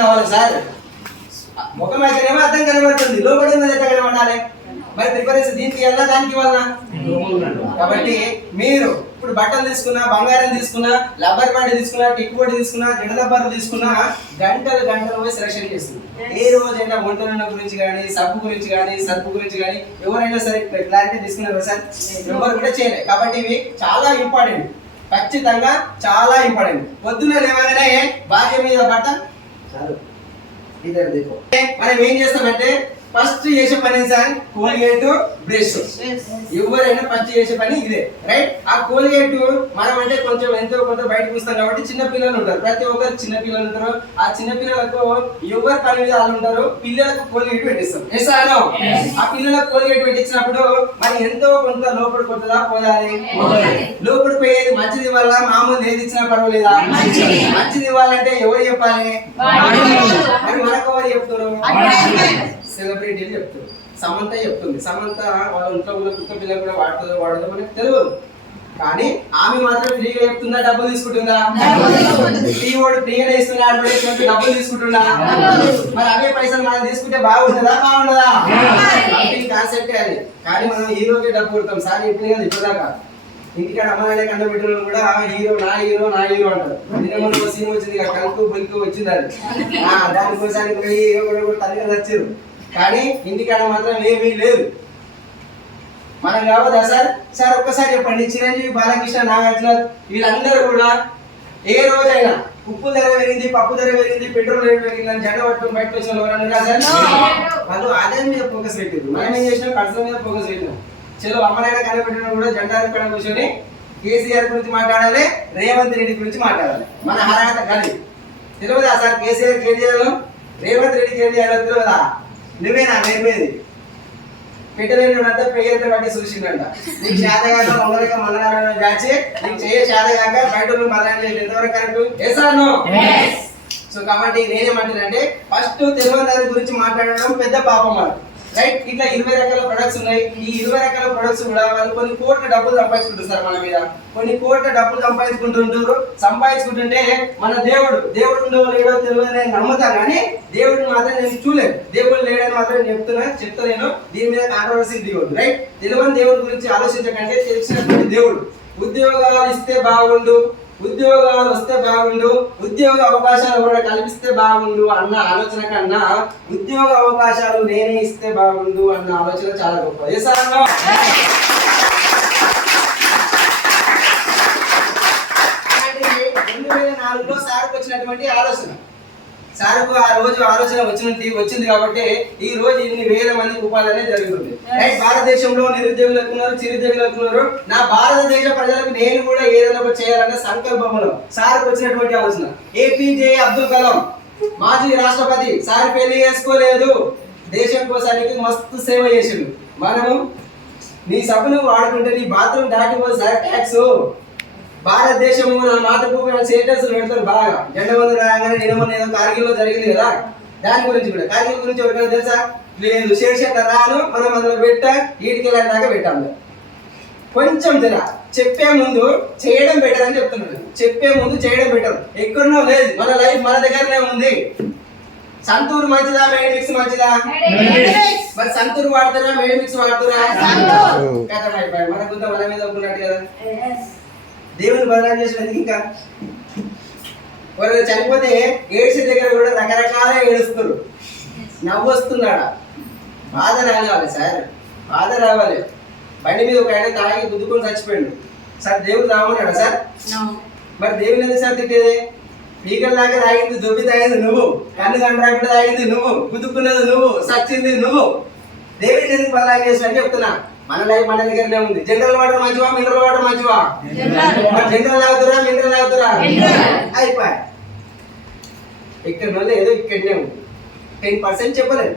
కావాలి సార్. ముఖం అయితేనేమో అర్థం కనబడుతుంది, లోపల ఎట్లా కనబడాలి? మరి ప్రిఫరెన్స్ దీనికి వెళ్ళా దానికి వల్ల. కాబట్టి మీరు ఇప్పుడు బట్టలు తీసుకున్నా, బంగారం తీసుకున్నా, రబ్బర్ బ్యాండ్ తీసుకున్నా, టిక్ బోర్డు తీసుకున్నా, జడదబ్బర్లు తీసుకున్నా గంటలు గంటలు పోయి సెలక్షన్ చేస్తుంది. ఏ రోజైనా వంట నూనె గురించి కానీ, సబ్బు గురించి కానీ, సర్పు గురించి కానీ ఎవరైనా సరే క్లారిటీ తీసుకున్నారు సార్? ఎవరు కూడా చేయలేదు. కాబట్టి ఇవి చాలా ఇంపార్టెంట్, ఖచ్చితంగా చాలా ఇంపార్టెంట్. పొద్దున్న లేవగానే భార్య మీద బట్ట చాలు ఇద్దరు దీపం. మనం ఏం చేస్తామంటే ఫస్ట్ చేసే పని సార్ కోల్గేట్ బ్రష్. ఎవరైనా ఫస్ట్ చేసే పని ఇదే, రైట్? ఆ కోల్గేట్ మనం అంటే కొంచెం ఎంతో కొంత బయటకు వస్తాం కాబట్టి చిన్న పిల్లలు ఉంటారు, ప్రతి ఒక్కరు చిన్న పిల్లలు ఉంటారు. ఆ చిన్న పిల్లలకు ఎవరి పని మీద వాళ్ళు ఉంటారు, పిల్లలకు కోల్గేట్ పెట్టిస్తాం. ఆ పిల్లలకు కోల్గేట్ పెట్టించినప్పుడు మరి ఎంతో కొంత లోపల కొట్టదా పోదాలి. లోపల పోయేది మంచిది వల్ల మామూలు ఏది ఇచ్చినా పర్వాలేదా? మంచిది ఇవ్వాలంటే ఎవరు చెప్పాలి? మరి మనకు ఎవరు చెప్తారు? సెలబ్రిటీలు చెప్తారు. సమంత చెప్తుంది. సమంత వాళ్ళ ఇంట్లో కూడా కుక్క పిల్లలు కూడా వాడుతుందో వాడదో మనకు తెలియదు, కానీ ఆమె మాత్రం ఫ్రీగా చెప్తుందా, డబ్బులు తీసుకుంటుందా? టీవోడు ఫ్రీగా ఇస్తున్నా, అడ్వర్టైజ్మెంట్ డబ్బులు తీసుకుంటుందా? మరి అవే పైసలు మనం తీసుకుంటే బాగుంటుందా బాగుండదా? కాన్సెప్టే అది. కానీ మనం హీరోకే డబ్బు కొడతాం సార్, ఎప్పుడు కదా ఇప్పటిదాకా. ఇంటికాడ అమ్మాయిలే కండ పెట్టిన కూడా హీరో నా హీరో నా హీరో అంటారు. నిన్న సినిమా వచ్చింది కలుపు బొలికి వచ్చింది అది, దానికోసానికి పోయి తల్లిగా వచ్చారు. కానీ ఇంటికాడ మాత్రం ఏమీ లేదు. మనం కావద్దా సార్? సార్ ఒక్కసారి చెప్పండి, చిరంజీవి, బాలకృష్ణ, నాగార్జున వీళ్ళందరూ కూడా ఏ రోజైనా ఉప్పు ధర పెరిగింది, పప్పు ధర పెరిగింది, పెట్రోల్ రేట్ పెరిగింది అని జెండా పట్టుకుని బయటకు వచ్చిన ఎవరన్నా సార్? వాళ్ళు ఆదాయం మీద ఫోకస్ పెట్టారు. మనం ఏం చేసినాం? ఖర్చుల మీద ఫోకస్ పెట్టినాం. చలో అమ్మనైనా కనిపెట్టిన కూడా జెండా పైన కూర్చొని కేసీఆర్ గురించి మాట్లాడాలి, రేవంత్ రెడ్డి గురించి మాట్లాడాలి. మన అర్హత కానీ తెలియదా సార్? కేసీఆర్ ఏం చేయాలో, రేవంత్ రెడ్డికి ఏం చేయాలో తెలియదా? నువ్వేనా నేర్పేది? పెట్టలేనంతా పేరు బట్టి చూసిందంట. నీకు శాతగాక మొదలుగా మల్లనారాయణ దాచి నీకు చేయ శాతగాక బయట మల్లనారాయణ ఎంతవరకు కరెక్ట్? చేశాను. సో కాబట్టి నేనేమంటానంటే ఫస్ట్ తెలియని దాని గురించి మాట్లాడడం పెద్ద పాపం వాళ్ళు, రైట్? ఇట్లా 20 రకాల ప్రొడక్ట్స్ ఉన్నాయి. ఈ 20 రకాల ప్రొడక్ట్స్ కూడా వాళ్ళు కొన్ని కోట్ల డబ్బులు సంపాదించుకుంటారు సార్ మన మీద. కొన్ని కోట్ల డబ్బులు సంపాదించుకుంటుంటే మన దేవుడు ఉండో లేడో తెలియదు నేను నమ్ముతా, కానీ దేవుడిని మాత్రం నేను చూడలేదు. దేవుడు లేడని మాత్రం చెప్తా నేను. దీని మీద కాంట్రవర్సీ దిగొద్దు, రైట్? తెలియని దేవుడి గురించి ఆలోచించకంటే తెలిసినటువంటి దేవుడు. ఉద్యోగాలు ఇస్తే బాగుండు, ఉద్యోగాలు వస్తే బాగుండు, ఉద్యోగ అవకాశాలు కూడా కల్పిస్తే బాగుండు అన్న ఆలోచన కన్నా ఉద్యోగ అవకాశాలు నేనే ఇస్తే బాగుండు అన్న ఆలోచన చాలా గొప్ప. ఏ సార్? 2004లో సార్కు వచ్చినటువంటి ఆలోచన, సార్కు ఆ రోజు ఆలోచన వచ్చింది కాబట్టి ఈ రోజు ఇన్ని వేల మంది ఉపాధి అనేది జరుగుతుంది. భారతదేశంలో నిరుద్యోగులకు ఉన్నారు, చిరుద్యోగులకు ఉన్నారు. నా భారతదేశ ప్రజలకు నేను కూడా ఏదైనా ఒకటి చేయాలన్న సంకల్పంలో సార్కు వచ్చినటువంటి ఆలోచన. ఏపీజే అబ్దుల్ కలాం మాజీ రాష్ట్రపతి సార్ పెళ్లి చేసుకోలేదు, దేశం కోసానికి మస్తు సేవ చేసిండు. మనము నీ సభను వాడుకుంటే నీ బాత్రూమ్ దాటిపోదు సార్ ట్యాక్స్. భారతదేశం మాతృభూమి స్టేటస్ పెడతారు బాగా. జెండా వందన రాగానే నిన్న ఏదో కార్గిల్ లో జరిగింది కదా, దాని గురించి కూడా. కార్గిల్ గురించి ఎవరికైనా తెలుసా? లేదు. శేషత రాను మనం అందులో పెట్ట ఈడికెళ్ళాక దాకా పెట్టాము. కొంచెం జర చెప్పే ముందు చేయడం బెటర్ అని చెప్తున్నాను. చెప్పే ముందు చేయడం బెటర్. ఎక్కడనో లేదు, మన లైఫ్ మన దగ్గరనే ఉంది. సంతూర్ మంచిదా, మేడ్ మిక్స్ మంచిదా? మరి సంతూర్ వాడుతారా, మేడ్ మిక్స్ వాడుతారా? మన గుంత మన మీద ఉన్నట్టు కదా. దేవుని బదనాలు చేసినందుకు ఇంకా ఎవరైనా చనిపోతే ఏడ్చే దగ్గర కూడా రకరకాల ఏడుస్తారు. నవ్వు వస్తున్నాడా? బాధ రావాలి సార్, బాధ రావాలి. బండి మీద ఒక ఆయన తాగి గుద్దుకొని చచ్చిపోయాడు సార్, దేవుడు రామన్నాడా సార్? మరి దేవుని ఎందుకు సార్ తిట్టేది? పీకల దాకా తాగింది, దొబ్బి తాగింది నువ్వు, కన్ను కండ్రాకుండా తాగింది నువ్వు, గుద్దుకున్నది నువ్వు, సచ్చింది నువ్వు. దేవుని ఎందుకు బదనాలు చేసినా చెప్తున్నా. మన లైఫ్ మన దగ్గరనే ఉంది. జనరల్ వాటర్ మంచివా, మినరల్ వాటర్ మంచివా? జనరల్ తాగుతురా, మినరల్ తాగుతురా? అయిపోయి ఇక్కడ వల్ల ఏదో ఇక్కడనే ఉంది. 10% చెప్పలేము,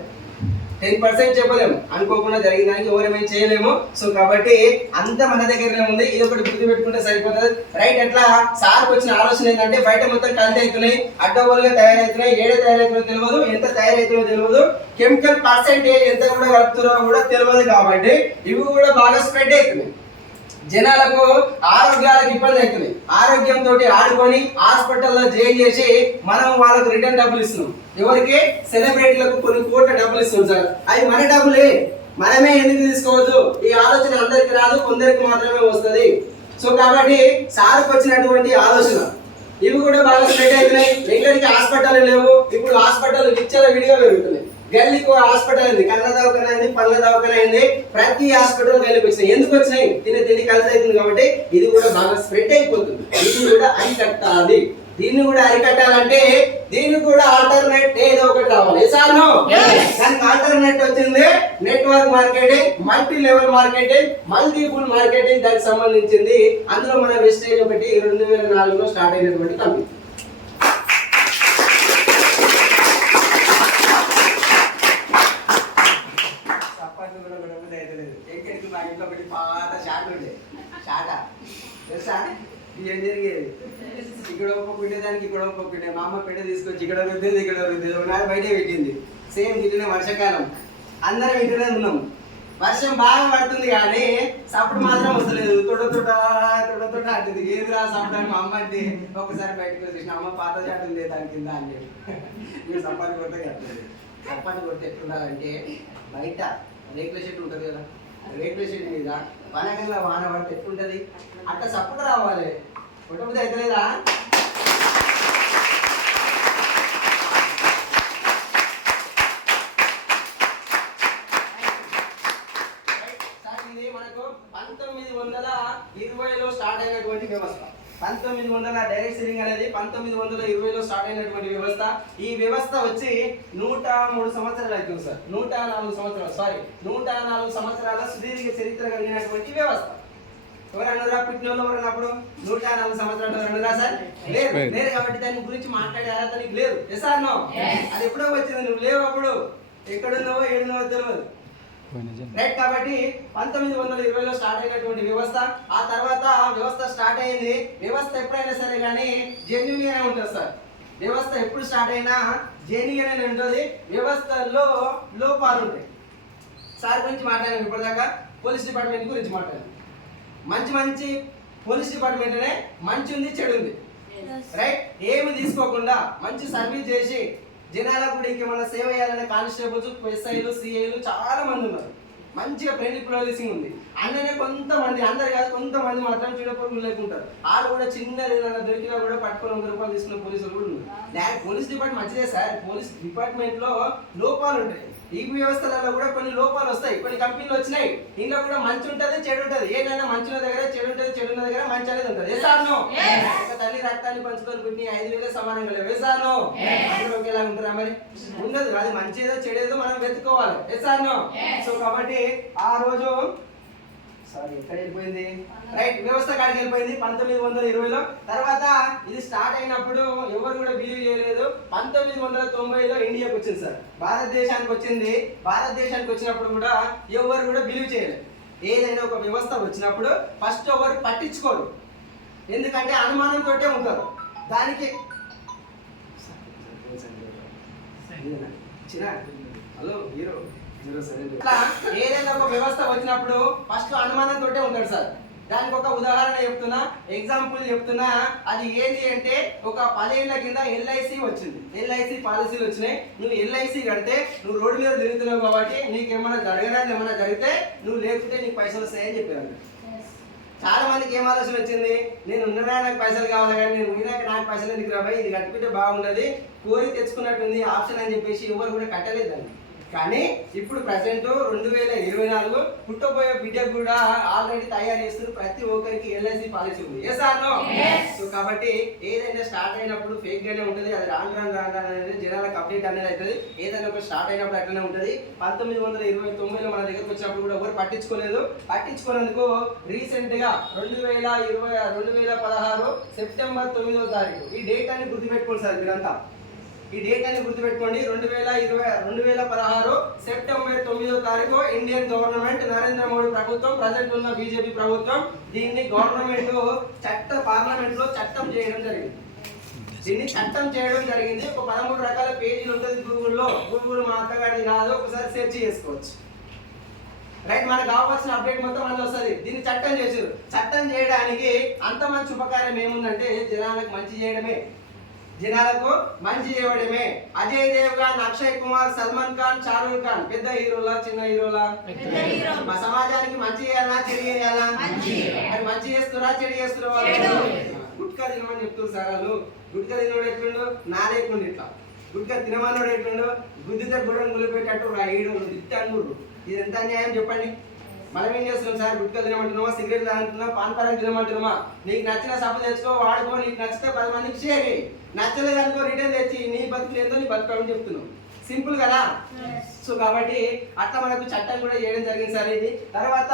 10% చెప్పలేము. అనుకోకుండా జరిగిన దానికి ఎవరేమైనా చేయలేము. సో కాబట్టి అంత మన దగ్గరనే ఉంది. ఇది ఒకటి గుర్తు పెట్టుకుంటే సరిపోతుంది, రైట్? అట్లా సార్కి వచ్చిన ఆలోచన ఏంటంటే బయట మొత్తం కల్తీ అవుతున్నాయి, అడ్డగోలుగా తయారవుతున్నాయి. ఏడ తయారవుతుందో తెలియదు, ఎంత తయారవుతుందో తెలియదు, కెమికల్ పర్సెంటేజ్ ఎంత కూడా కలుపుతున్నారో కూడా తెలియదు. కాబట్టి ఇవి కూడా బాగా స్ప్రెడ్ అవుతున్నాయి. జనాలకు ఆరోగ్యాలకు ఇబ్బంది అవుతుంది. ఆరోగ్యంతో ఆడుకొని హాస్పిటల్లో జాయిన్ చేసి మనం వాళ్ళకు రిటర్న్ డబ్బులు ఇస్తున్నాం. ఎవరికి? సెలబ్రిటీలకు కొన్ని కోట్ల డబ్బులు ఇస్తున్నాం సార్. అవి మన డబ్బులే, మనమే ఎందుకు తీసుకోవద్దు? ఈ ఆలోచన అందరికి రాదు, కొందరికి మాత్రమే వస్తుంది. సో కాబట్టి సార్కి వచ్చినటువంటి ఆలోచన ఇవి కూడా బాగా స్ప్రెడ్ అవుతున్నాయి. ఎక్కడికి హాస్పిటల్ లేవు, ఇప్పుడు హాస్పిటల్ విచ్చల విడిగా పెరుగుతున్నాయి. గల్లీకి హాస్పిటల్ అయింది, కళ్ళ దవాఖాన అయింది, పళ్ళ దవాఖాన అయింది, ప్రతి హాస్పిటల్ గల్లీకి వచ్చినాయి. ఎందుకు వచ్చినాయి? తిని కలిసి అవుతుంది కాబట్టి ఇది కూడా బాగా స్ప్రెడ్ అయిపోతుంది. ఇది కూడా అరికట్టాలి. దీన్ని కూడా అరికట్టాలంటే దీనికి కూడా ఆల్టర్నేట్ ఏదో ఒకటి రావాలి. దానికి ఆల్టర్నేట్ వచ్చింది network marketing, multi level marketing, multiple marketing. దానికి సంబంధించింది. అందులో మన వెస్టేజ్ ఒకటి 2004లో స్టార్ట్ అయినటువంటి కంపెనీ. మా ఇంట్లో ఒకటి పాత షాట్ ఉండే, షాట తెలుసా? ఏం జరిగేది? ఇక్కడ ఒక్క పిండే, దానికి ఇక్కడ ఒక్క పిండే. మా అమ్మ పిండ తీసుకొచ్చి ఇక్కడ రుద్దేది, ఇక్కడ రుద్దేది. ఒకనాడు బయటే పెట్టింది. సేమ్ ఇటునే వర్షాకాలం, అందరం ఇటునే ఉన్నాం. వర్షం బాగా పడుతుంది కానీ సప్పుడు మాత్రం వస్తలేదు. తొడ అంటుంది. ఏది రా సప్పుడు అని మా అమ్మ అంటే ఒకసారి బయటకు వచ్చేసిన, అమ్మ పాత షాట్ ఉంది దాని కింద అని చెప్పి మీరు సపాటు కొడితే కట్టలేదు. సపాటు కొడితే ఎట్లుండాలంటే బయట రేకుల షెడ్ ఉంటుంది కదా, రేకుల షెడ్ మీద పనగంగా వాన పడితే ఎట్లుంటది? అట్లా సపోర్ట్ రావాలి. కొట్టబుద్ధి అవుతలేదా? ఇది మనకు 1920లో స్టార్ట్ అయినటువంటి వ్యవస్థ. 1900 డైరెక్ట్ సెల్లింగ్ అనేది 1920లో స్టార్ట్ అయినటువంటి వ్యవస్థ. ఈ వ్యవస్థ వచ్చి 103 సంవత్సరాలు అవుతుంది సార్. 104 సంవత్సరాల సుదీర్ఘ చరిత్ర కలిగినటువంటి వ్యవస్థ. ఎవరన్నారా పుట్టినోళ్ళు? ఎవరన్నప్పుడు 104 సంవత్సరాలు ఎవరన్నారా సార్? లేదు కాబట్టి దాని గురించి మాట్లాడే అర్హత నీకు లేదు. ఎసార్ నో? అది ఎప్పుడో వచ్చింది, నువ్వు లేవు అప్పుడు. ఎక్కడున్నావో ఏడున్నావో తెలియదు, రైట్? కాబట్టి 1920లో స్టార్ట్ అయినటువంటి వ్యవస్థ. ఆ తర్వాత వ్యవస్థ స్టార్ట్ అయింది. వ్యవస్థ ఎప్పుడైనా సరే కానీ జెన్యూన్ గానే ఉంటుంది సార్. వ్యవస్థ ఎప్పుడు స్టార్ట్ అయినా జెన్యూన్ గానే ఉంటుంది. వ్యవస్థలో లోపాలు ఉంటాయి. సార్ గురించి మాట్లాడాను ఇప్పటిదాకా. పోలీస్ డిపార్ట్మెంట్ గురించి మాట్లాడాను. మంచి పోలీస్ డిపార్ట్మెంట్నే మంచి ఉంది, చెడు ఉంది, రైట్? ఏమి తీసుకోకుండా మంచి సర్వీస్ చేసి జనాలకు కూడా ఇంకేమన్నా సేవ చేయాలనే కానిస్టేబుల్స్, ఎస్ఐలు, సిఐలు చాలా మంది ఉన్నారు. మంచిగా ఫ్రెండ్లీ పోలీసింగ్ ఉంది. అన్ననే కొంతమంది, అందరు కాదు, కొంతమంది మాత్రం చూడపరులు లేకుంటారు. వాళ్ళు కూడా చిన్నది ఏదైనా దొరికినా కూడా పట్టుకొని 100 రూపాయలు తీసుకున్న పోలీసులు కూడా ఉన్నారు. పోలీస్ డిపార్ట్మెంట్ మంచిదే సార్. పోలీస్ డిపార్ట్మెంట్ లో లోపాలు ఉంటాయి. ఈ వ్యవస్థలలో కూడా కొన్ని లోపాలు వస్తాయి. కొన్ని కంపెనీలు వచ్చినాయి, ఇంట్లో కూడా మంచి ఉంటది, చెడు ఉంటది. ఏదైనా మంచి ఉన్న దగ్గర చెడు ఉంటది, చెడు ఉన్న దగ్గర మంచి అనేది ఉంటది. ఒక తల్లి రక్తాన్ని పంచుకొని పుట్టి 5,000 సమానంగా లేవు. వేసాను ఒకేలా ఉంటారా? మరి ఉండదు. అది మంచిదో చెడేదో మనం వెతుక్కోవాలి. వేసాను. సో కాబట్టి ఆ రోజు ఎక్కడ వెళ్ళిపోయింది? రైట్, వ్యవస్థ కాడికి వెళ్ళిపోయింది 1920లో. తర్వాత ఇది స్టార్ట్ అయినప్పుడు ఎవరు కూడా బిలీవ్ చేయలేదు. 1990లో ఇండియాకి వచ్చింది సార్, భారతదేశానికి వచ్చింది. భారతదేశానికి వచ్చినప్పుడు కూడా ఎవరు కూడా బిలీవ్ చేయలేదు. ఏదైనా ఒక వ్యవస్థ వచ్చినప్పుడు ఫస్ట్ ఎవరు పట్టించుకోరు, ఎందుకంటే అనుమానంతో ఉంటారు. దానికి హలో హీరో ఏదైనా ఒక వ్యవస్థ వచ్చినప్పుడు ఫస్ట్ అనుమానంతో ఉంటాడు సార్. దానికి ఒక ఉదాహరణ చెప్తున్నా, ఎగ్జాంపుల్ చెప్తున్నా. అది ఏంటి అంటే ఒక 10 ఏళ్ల కింద ఎల్ఐసి వచ్చింది. ఎల్ఐసి పాలసీలు వచ్చినాయి. నువ్వు ఎల్ఐసి కడితే నువ్వు రోడ్డు మీద తిరుగుతున్నావు కాబట్టి నీకేమైనా జరగడానికి ఏమైనా జరిగితే నువ్వు లేకుంటే నీకు పైసలు వస్తాయని చెప్పారు. చాలా మందికి ఏం ఆలోచన వచ్చింది? నేను ఉన్నదా నాకు పైసలు కావాలి కానీ నేను ఉన్నాక నాకు పైసలు ఎందుకు రాబాయి, ఇది కట్టుకుంటే బాగుండదు, కోరి తెచ్చుకున్నట్టుంది ఆప్షన్ అని చెప్పేసి ఎవరు కూడా కట్టలేదండి. కానీ ఇప్పుడు ప్రజెంట్ 2024 పుట్టబోయే బిడ్డకు కూడా ఆల్రెడీ తయారు చేస్తున్నారు. ప్రతి ఒక్కరికి ఎల్ఐసి పాలసీ ఉంది. సో కాబట్టి ఏదైనా స్టార్ట్ అయినప్పుడు ఫేక్ గానే ఉంటుంది. అది రాను అనేది జనాలకు అప్డేట్ అనేది అవుతుంది. ఏదైనా ఒక స్టార్ట్ అయినప్పుడు అట్లనే ఉంటుంది. 1929లో మన దగ్గరకు వచ్చినప్పుడు కూడా ఎవరు పట్టించుకోలేదు. పట్టించుకున్నందుకు రీసెంట్ గా 2016 సెప్టెంబర్ 9వ తారీఖు ఈ డేట్ అని గుర్తుపెట్టుకోండి సార్ మీరంతా. ఈ డేట్ అని గుర్తుపెట్టుకోండి. 2016 సెప్టెంబర్ 9వ తారీఖు ఇండియన్ గవర్నమెంట్, నరేంద్ర మోడీ ప్రభుత్వం, ప్రజెంట్ ఉన్న బీజేపీ ప్రభుత్వం దీన్ని గవర్నమెంట్ పార్లమెంట్ లో చట్టం చేయడం జరిగింది. ఒక 13 రకాల పేజీలు ఉంటుంది గూగుల్లో. గూగుల్ మా అత్తగాడి కాదు, ఒకసారి సెర్చ్ చేసుకోవచ్చు, రైట్. మనకు కావాల్సిన అప్డేట్ మొత్తం మనలో వస్తుంది. దీన్ని చట్టం చేసారు. చట్టం చేయడానికి అంత మంచి ఉపకారం ఏముందంటే జనాలకు మంచి చేయడమే, జనాలకు మంచి చేయడమే. అజయ్ దేవ్గన్, అక్షయ్ కుమార్, సల్మాన్ ఖాన్, షారూక్ ఖాన్ పెద్ద హీరోలా చిన్న హీరోలా? మా సమాజానికి మంచి చేయాలా చెడు చేయాలా? అది మంచి చేస్తురా చెడు చేస్తురా? వాళ్ళు గుట్కా తినమని చెప్తున్నారు సార్. వాళ్ళు గుట్కా తినోడు ఎట్లుండు నా లేకుండా ఇట్లా గుట్కా తినమన్నోడు ఎట్లుండు గుద్దితే గుడ్డను గులిపెట్టట్టు ఈడు తిట్టాను. ఇది ఎంత అన్యాయం చెప్పండి. మనం ఏం చేస్తున్నాం సార్? గుట్కా తినమంటున్నామా, సిగరెట్ తాగుతున్నామా, పాన్ పరాగ్ తినమంటున్నామా? నీకు నచ్చిన సభ తెచ్చుకో, వాడుకో, నీకు నచ్చితే 10 మందికి షేర్ చేయి, నచ్చలేదు అనుకో రిటర్న్ తెచ్చి నీ బతుకు ఏందో నీ బతుకు చెప్తున్నావు. సింపుల్ కదా. సో కాబట్టి అట్లా మనకు చట్టం కూడా చేయడం జరిగింది సార్. ఇది తర్వాత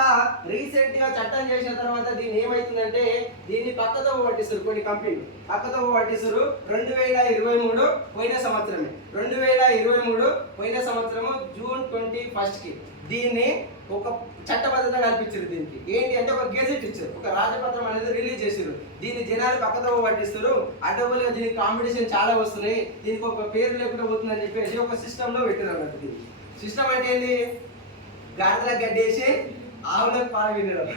రీసెంట్ గా చట్టం చేసిన తర్వాత దీన్ని ఏమైతుందంటే దీన్ని పక్కతో పట్టిస్తారు. కొన్ని కంపెనీలు పక్కతో పట్టిస్తారు. 2023 పోయిన సంవత్సరమే 2023 పోయిన సంవత్సరము జూన్ 21 కి దీన్ని ఒక చట్టబద్ధత కల్పించారు. దీనికి ఏంటి అంటే ఒక గెజెట్ ఇచ్చారు, ఒక రాజపత్రం అనేది రిలీజ్ చేశారు. దీన్ని జనాలు పక్కతో పట్టిస్తారు. అడ్డబుల్గా దీనికి కాంపిటీషన్ చాలా వస్తున్నాయి, దీనికి ఒక పేరు లేకుండా పోతుందని చెప్పేసి ఒక సిస్టంలో పెట్టారు అన్నట్టు. దీన్ని సిస్టమ్ అంటే ఏంటి? గాడిదలకు గడ్డేసి ఆవులకు పాలు వినడం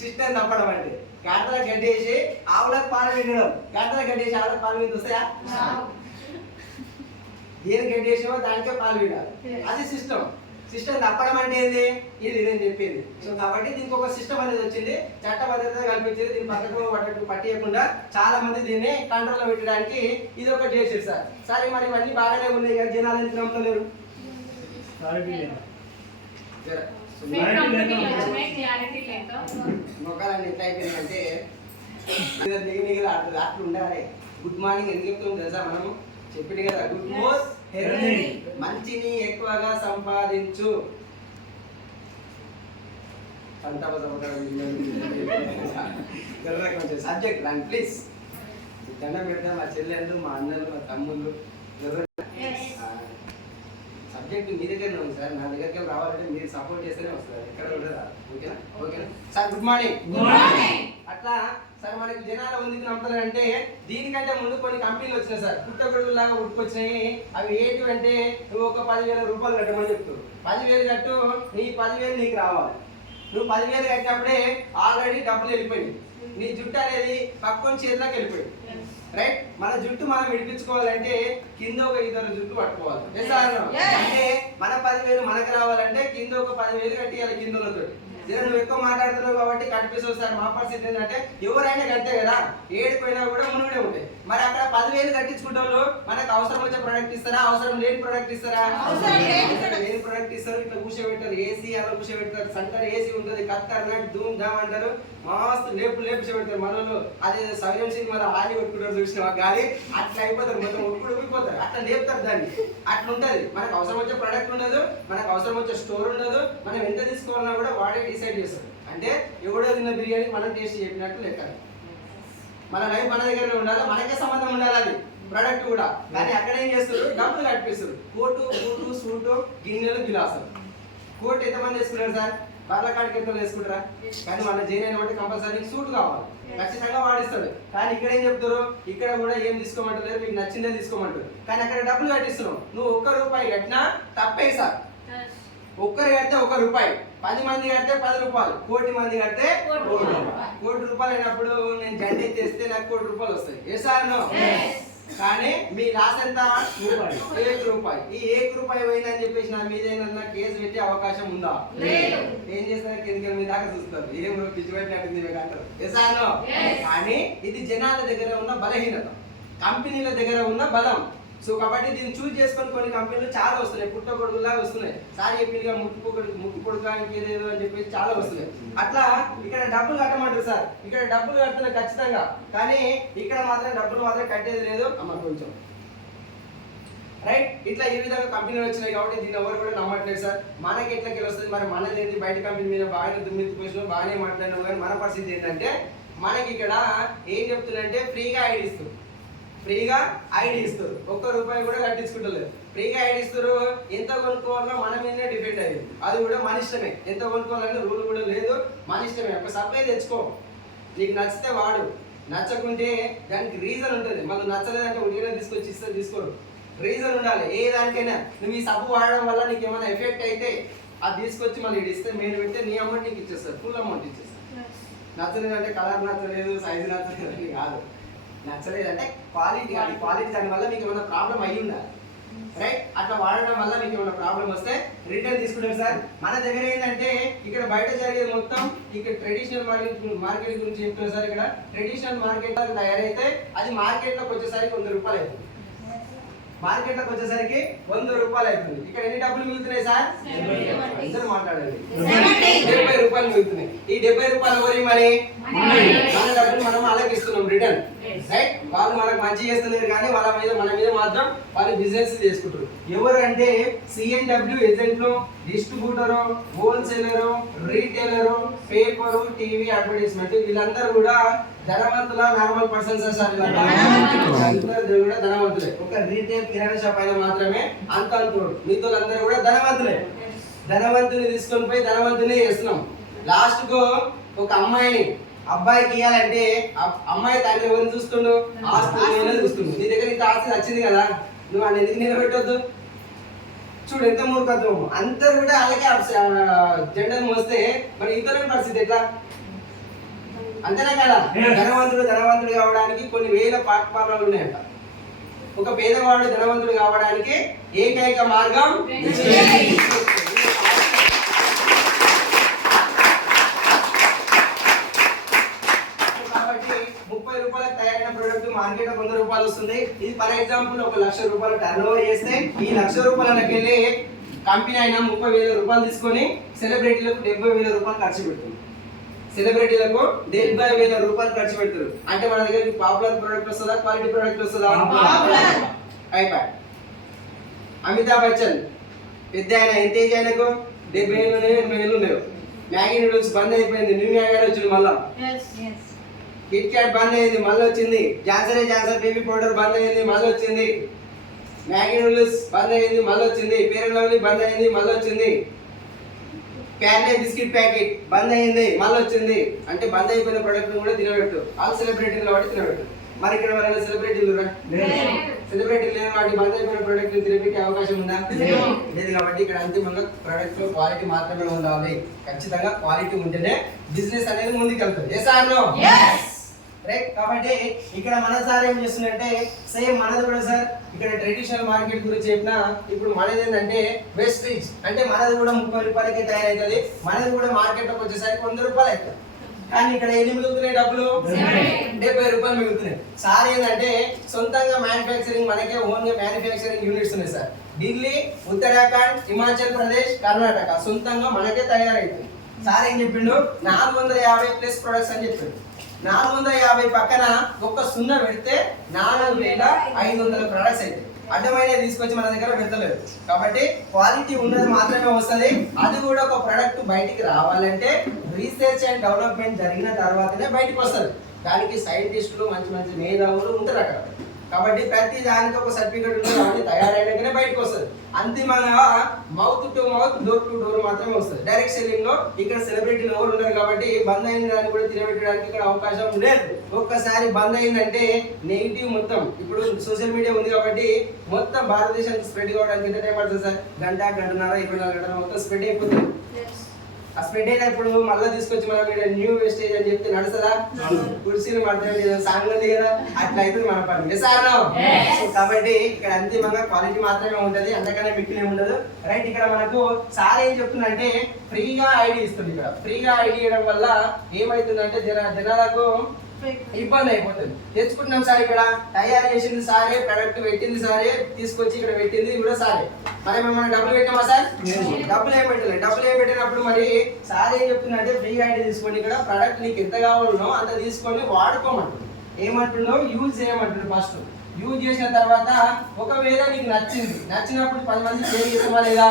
సిస్టమ్ తప్పడం అంటే. గాడిదలకు గడ్డేసి ఆవులకు పాలు వినడం, గాడిదలకు గడ్డేసి ఆవులకు పాలు విని వస్తాయా? దేని గడ్డేసినో దానికే పాలు వినాలి, అది సిస్టమ్. సిస్టమ్ తప్పడం అంటే ఏంది? ఇది నేను చెప్పింది. సో కాబట్టి దీనికి ఒక సిస్టమ్ అనేది వచ్చింది, చట్టబద్ధత కల్పించింది. దీన్ని పక్కకు పట్టియకుండా చాలా మంది దీన్ని కంట్రోల్లో పెట్టడానికి ఇది ఒకటి చేసారు సార్. సరే మరి ఇవన్నీ బాగానే ఉన్నాయి కదా, జనాలు ఎందుకు నమ్మలేరు? మొక్కలన్నీ ఎట్లా అయిపోయిందంటే మిగిలి అట్లా ఉండాలి. గుడ్ మార్నింగ్ ఎందుకు చెప్తాం తెలుసా? మనము చెప్పింది కదా, గుడ్ మోస్ట్ మంచిని ఎక్కువగా సంపాదించు. సబ్జెక్ట్ రండి ప్లీజ్. దండం పెడతా మా చెల్లెళ్ళు, మా అన్నలు, మా తమ్ముళ్ళు. సబ్జెక్ట్ మీ దగ్గరనే ఉంది సార్. నా దగ్గరికి రావాలంటే మీరు సపోర్ట్ చేస్తేనే వస్తారు, ఎక్కడ ఉండదా? ఓకేనా? ఓకేనా సార్? Good morning. అట్లా సార్ మనకి జనాలు ఎందుకు నమ్ముతారంటే దీనికంటే ముందు కొన్ని కంపెనీలు వచ్చినాయి సార్, పుట్టగొడుగులు లాగా ఉట్టుకొచ్చినాయి. అవి ఏంటి అంటే నువ్వు ఒక 10,000 రూపాయలు కట్టమని చెప్తావు. 10,000 కట్టు, నీ 10,000 నీకు రావాలి. నువ్వు 10,000 కట్టినప్పుడే ఆల్రెడీ డబ్బులు వెళ్ళిపోయింది. నీ జుట్టు అనేది పక్కన చేతిలోకి వెళ్ళిపోయింది. రైట్. మన జుట్టు మనం విడిపించుకోవాలంటే కింద ఒక 2 జుట్టు పట్టుకోవాలి. అంటే మన 10,000 మనకు రావాలంటే కింద ఒక 10,000 కట్టియాలి కిందలతో. నువ్వు ఎక్కువ మాట్లాడుతున్నావు కాబట్టి కనిపిస్తుంది సార్. మా పరిస్థితి ఏంటంటే ఎవరైనా కట్టే కదా, ఏడిపోయినా కూడా మునుగుడే ఉంటాయి. మరి అక్కడ 10,000 కట్టించుకుంటారు, మనకు అవసరం వచ్చే ప్రొడక్ట్ ఇస్తారా? అవసరం లేని ప్రొడక్ట్ ఇస్తారా? లేని ప్రొడక్ట్ ఇస్తారు. ఇట్లా కూర్చోబెట్టారు, ఏసీ అలా కూర్చోబెడతారు. సెంటర్ ఏసీ ఉంటుంది, కత్తర్ నట్ ధూమ్ ధామ్ అంటారు, మస్తు లేపుచోబెడతారు. మనోళ్ళు అదే సవ్యం సినిమా ఆలి కొట్టుకుంటారు చూసిన గాలి అట్లా అయిపోతారు, మొత్తం ఉడిపోతారు. అట్లా లేపుతారు దాన్ని. అట్లా ఉంటుంది. మనకు అవసరం వచ్చే ప్రొడక్ట్ ఉండదు, మనకు అవసరం వచ్చే స్టోర్ ఉండదు. మనం ఎంత తీసుకోవాలన్నా కూడా వాడే డిసైడ్ చేస్తారు. అంటే ఎవడో తిన్న బిర్యానీ మనం టేస్ట్ చెప్పినట్టు లెక్క. మన లైఫ్ మన దగ్గరనే ఉండాలి, మనకే సంబంధం ఉండాలి అది ప్రొడక్ట్ కూడా. కానీ అక్కడ ఏం చేస్తారు? డబ్బులు కట్టిస్తారు. కోటు బూటు సూటు గిన్నెలు గిలాసులు. కోట్ ఎంతమంది వేసుకున్నారు సార్? బర్ల కాడికి ఎంత వేసుకుంటారా? కానీ మన జైన్ అయిన బట్టి కంపల్సరీ సూట్ కావాలి, ఖచ్చితంగా వాడిస్తాడు. కానీ ఇక్కడ ఏం చెప్తారు? ఇక్కడ కూడా ఏం తీసుకోమంటలేరు, మీకు నచ్చిందే తీసుకోమంటారు. కానీ అక్కడ డబ్బులు కట్టిస్తున్నావు. నువ్వు 1 రూపాయి కట్టినా తప్పే సార్. ఒక్కరు కడితే 1 రూపాయి, 10 మంది కడితే 10 రూపాయలు, 1,00,00,000 మంది కడితే 1,00,00,000 రూపాయలు అయినప్పుడు నేను జెండా తెస్తే నాకు 1,00,00,000 రూపాయలు వస్తాయి. Yes or no? కానీ మీ లాస్ ఎంత? 1 రూపాయి. ఈ 1 రూపాయి పోయిందని చెప్పేసి నా మీద ఏమన్నా కేసు పెట్టే అవకాశం ఉందా? ఏం చేస్తారు? కిందకి మీ దాకా చూస్తారు, ఏం పిచ్చి పెట్టినట్టుంది మీకు అంటారు. Yes or no? కానీ ఇది జనాల దగ్గర ఉన్న బలహీనత, కంపెనీల దగ్గర ఉన్న బలం. సో కాబట్టి దీన్ని చూజ్ చేసుకొని కొన్ని కంపెనీలు చాలా వస్తున్నాయి, పుట్టగొడుగులాగా వస్తున్నాయి. సార్ చెప్పిగా ముక్కు పొడుకానికి ఏదేదో అని చెప్పేసి చాలా వస్తున్నాయి. అట్లా ఇక్కడ డబ్బులు కట్టమంటారు సార్. ఇక్కడ డబ్బులు కడుతున్నాయి ఖచ్చితంగా, కానీ ఇక్కడ మాత్రం డబ్బులు మాత్రం కట్టేది లేదు అమ్మ కొంచెం. రైట్. ఇట్లా ఈ విధంగా కంపెనీలు వచ్చినాయి కాబట్టి దీన్ని ఎవరు కూడా నమ్మట్లేదు సార్. మనకి ఎట్లకి వస్తుంది? మరి మనది ఏంటి? బయట కంపెనీ మీద బాగానే దుమ్మెత్తిపోయినా బాగానే మాట్లాడినాం, కానీ మన పరిస్థితి ఏంటంటే మనకి ఇక్కడ ఏం చెప్తుందంటే ఫ్రీగా ఐడి ఇస్తారు, ఫ్రీగా ఐడి ఇస్తారు. 1 రూపాయి కూడా కట్టించుకుంటలేదు, ఫ్రీగా ఐడి ఇస్తారు. ఎంత కొనుక్కోవాలో మన మీదనే డిపెండ్ అయ్యింది. అది కూడా మన ఇష్టమే, ఎంత కొనుక్కోవాలంటే రూల్ కూడా లేదు, మన ఇష్టమే. ఒక సప్లై తెచ్చుకో, నీకు నచ్చితే వాడు, నచ్చకుంటే దానికి రీజన్ ఉంటుంది. మనం నచ్చలేదంటే ఉడిగిన తీసుకొచ్చి ఇస్తే తీసుకోరు, రీజన్ ఉండాలి. ఏ దానికైనా నువ్వు ఈ సబ్బు వాడడం వల్ల నీకు ఏమైనా ఎఫెక్ట్ అయితే అది తీసుకొచ్చి మళ్ళీ ఇస్తే మీరు పెడితే నీ అమౌంట్ నీకు ఇచ్చేస్తారు, ఫుల్ అమౌంట్ ఇచ్చేస్తారు. నచ్చలేదు అంటే కలర్ నచ్చలేదు, సైజు నచ్చలేదు అని కాదు, నచ్చలేదు అంటే క్వాలిటీ, అది క్వాలిటీ దానివల్ల మీకు ఏమైనా ప్రాబ్లం అయ్యి ఉండాలి, రైట్? అట్లా వాడడం వల్ల మీకు ఏమైనా ప్రాబ్లం వస్తే రిటర్న్ తీసుకుంటారు సార్. మన దగ్గర ఏంటంటే ఇక్కడ బయట జరిగేది మొత్తం ఇక్కడ ట్రెడిషనల్ మార్కెట్ గురించి చెప్తున్నారు సార్. ఇక్కడ ట్రెడిషనల్ మార్కెట్ తయారైతే అది మార్కెట్లోకి వచ్చేసరికి 100 రూపాయలు అవుతుంది, మార్కెట్లోకి వచ్చేసరికి 100 రూపాయలు అవుతుంది. ఇక్కడ ఎన్ని డబ్బులు మిగులుతున్నాయి సార్? అందరూ మాట్లాడండి. 70 రూపాయలు మిగులుతున్నాయి. ఈ 70 రూపాయలు ఎవరి మరి? మన డబ్బులు మనం అలాగే ఇస్తున్నాం రిటర్న్, రైట్? వాళ్ళు మనకు మంచి చేస్తున్నారు కానీ మన మీద మాత్రం వాళ్ళు బిజినెస్ చేసుకుంటారు. ఎవరు అంటే CNW ఏజెంట్లు, distributor, wholesaler, రీటైలరు, paper, TV advertisement, వీళ్ళందరూ కూడా ధనవంతుల నార్మల్ పర్సన్స్ సార్. అందరూ కూడా ధనవంతులే. ఒక రీటైల్ కిరాణా షాప్ అయినా మాత్రమే అంతోడు, మీతో అందరూ కూడా ధనవంతులే. ధనవంతుని తీసుకొని పోయి ధనవంతుని చేస్తున్నాం. లాస్ట్ కు ఒక అమ్మాయిని అబ్బాయికి ఇవ్వాలంటే అమ్మాయి తండ్రి ఎవరిని చూస్తుండు? ఆస్తి చూస్తుండు. నీ దగ్గర ఇంత ఆస్తి వచ్చింది కదా, నువ్వు ఆయన ఎందుకు నిలబెట్టొద్దు? చూడు ఎంత మూర్ఖత్వం. అందరు కూడా అలాగే జెండర్ మోస్తే మరి ఇతరుల పరిస్థితి ఎట్లా? అంతేనా కదా? ధనవంతుడు కావడానికి కొన్ని వేల ప్లాట్ఫామ్లు ఉన్నాయంట. ఒక పేదవాడు ధనవంతుడు కావడానికి ఏకైక మార్గం కాబట్టి 30 రూపాయలకు తయారైన ప్రొడక్ట్ మార్కెట్ 100 రూపాయలు వస్తుంది. ఇది ఫర్ ఎగ్జాంపుల్ 1 లక్ష రూపాయలు టర్న్ ఓవర్ చేస్తే ఈ 1 లక్ష రూపాయలకి వెళ్ళి కంపెనీ అయినా 30,000 రూపాయలు తీసుకొని సెలబ్రిటీలకు 70,000 రూపాయలు ఖర్చు పెడుతుంది. సెలబ్రిటీలకు 70,000 రూపాయలు ఖర్చు పెడతారు. అంటే మన దగ్గర పాపులర్ ప్రోడక్ట్ వస్తుందా, క్వాలిటీ ప్రోడక్ట్ వస్తుందా? అయిపోయి. అమితాబ్ బచ్చన్ పెద్ద ఆయన, ఎంత ఏజ్ ఆయనకు? 70 ఏళ్ళు ఉన్నాయి, 80 ఏళ్ళు ఉన్నాయి. మ్యాగీ నూడిల్స్ బంద్ అయిపోయింది, న్యూ మ్యాగీ వచ్చింది. మళ్ళా కిట్ క్యాట్ బంద్ అయింది, మళ్ళీ వచ్చింది. జాన్సన్ బేబీ పౌడర్ బంద్ అయింది, మళ్ళీ వచ్చింది. మ్యాగీ నూడిల్స్ బంద్ అయింది, మళ్ళీ వచ్చింది. ఫెయిర్ అండ్ లవ్లీ బంద్ అయింది, మళ్ళీ వచ్చింది. క్యాడ్బరీ బిస్కెట్ ప్యాకెట్ బంద్ అయింది, మళ్ళీ వచ్చింది. అంటే బంద్ అయిపోయిన ప్రొడక్ట్ కూడా తినబెట్టు. ఆల్ సెలబ్రిటీలు కాబట్టి తినబెట్టు. మరి ఇక్కడ ఎవరైనా సెలబ్రిటీలు సెలబ్రిటీలు లేని వాటి బంద్ అయిపోయిన ప్రొడక్ట్ తినబెట్టే అవకాశం ఉందా? లేదు. కాబట్టి ఇక్కడ అంతిమంగా ప్రొడక్ట్ లో క్వాలిటీ మాత్రమే ఉండాలి. ఖచ్చితంగా క్వాలిటీ ఉంటేనే బిజినెస్ అనేది ముందుకు వెళ్తుంది. రైట్? కాబట్టి ఇక్కడ మన సార్ ఏం చేస్తుందంటే సేమ్ మనది కూడా సార్. ఇక్కడ ట్రెడిషనల్ మార్కెట్ గురించి చెప్పినా, ఇప్పుడు మనది ఏంటంటే వెస్ట్రీజ్ అంటే మనది కూడా 30 రూపాయలకి తయారైతుంది. మనది కూడా మార్కెట్లోకి వచ్చేసరికి 100 రూపాయలు అవుతుంది. కానీ ఇక్కడ ఎన్ని మిగులుతున్నాయి డబ్బులు? 70 రూపాయలు మిగులుతున్నాయి. సార్ ఏంటంటే సొంతంగా మ్యానుఫ్యాక్చరింగ్, మనకే ఓన్ గా మ్యానుఫ్యాక్చరింగ్ యూనిట్స్ ఉన్నాయి సార్. ఢిల్లీ, ఉత్తరాఖండ్, హిమాచల్ ప్రదేశ్, కర్ణాటక సొంతంగా మనకే తయారైతుంది. సార్ ఏం చెప్పిండు? 450+ ప్రొడక్ట్స్ అని చెప్పిండు. 450 పక్కన ఒక్క 0 పెడితే 4,500 ప్రొడక్ట్స్ అయితే అడ్డమైన తీసుకొచ్చి మన దగ్గర పెడతలేదు. కాబట్టి క్వాలిటీ ఉన్నది మాత్రమే వస్తుంది. అది కూడా ఒక ప్రొడక్ట్ బయటికి రావాలంటే రీసెర్చ్ అండ్ డెవలప్మెంట్ జరిగిన తర్వాతనే బయటకు వస్తుంది. దానికి సైంటిస్టులు, మంచి మేధావులు ఉంటారు అక్కడ. కాబట్టి ప్రతి దానికి ఒక సర్టిఫికేట్ ఉంటుంది. అవన్నీ తయారైనాకనే బయటకు వస్తుంది. అంతిమంగా mouth to mouth, door to door మాత్రమే వస్తుంది. డైరెక్ట్ సెల్లింగ్ లో ఇక్కడ సెలబ్రిటీలు ఎవరు ఉన్నారు కాబట్టి బంద్ అయిన దాన్ని కూడా తినబెట్టడానికి ఇక్కడ అవకాశం లేదు. ఒక్కసారి బంద్ అయిందంటే నెగిటివ్ మొత్తం, ఇప్పుడు సోషల్ మీడియా ఉంది కాబట్టి మొత్తం భారతదేశానికి స్ప్రెడ్ కావడానికి ఎంత టైం పడుతుంది సార్? గంటన్నర, 24 గంటల మొత్తం స్ప్రెడ్ అయిపోతుంది. ఆ స్ప్రెడ్ అయినప్పుడు మళ్ళీ తీసుకొచ్చి మనం ఇక్కడ న్యూ వేస్టేజ్ అని చెప్తే నడుస్తుందా? కుర్చీలు మాత్రమే సాంగ్ ఉంది కదా, అట్లా అయితే మన పని. కాబట్టి ఇక్కడ అంతిమంగా క్వాలిటీ మాత్రమే ఉంటది, అంతకన్నా మిక్కిలే ఉండదు. రైట్? ఇక్కడ మనకు సార్ ఏం చెప్తుందంటే ఫ్రీగా ఐడి ఇస్తుంది. ఇక్కడ ఫ్రీగా ఐడి ఇవ్వడం వల్ల ఏమైతుందంటే జనాలకు ఇబ్బంది అయిపోతుంది. తెచ్చుకుంటున్నాం సార్, ఇక్కడ తయారు చేసింది సారే, ప్రొడక్ట్ పెట్టింది సారే, తీసుకొచ్చి ఇక్కడ పెట్టింది కూడా సారే. మరి మనం డబ్బులు పెట్టామా సార్? డబ్బులు ఏం పెట్టలేదు. డబ్బులు ఏం పెట్టినప్పుడు మరి సార్ ఏం చెప్తుందంటే ఫ్రీ ఐడి తీసుకోండి, ఇక్కడ ప్రొడక్ట్ నీకు ఎంత కావాలనో అంత తీసుకొని వాడుకోమంటుంది. ఏమంటున్నావు? యూజ్ చేయమంటుంది. ఫస్ట్ యూజ్ చేసిన తర్వాత ఒకవేళ నీకు నచ్చినప్పుడు 10 మందికి షేర్ చేసామా లేదా?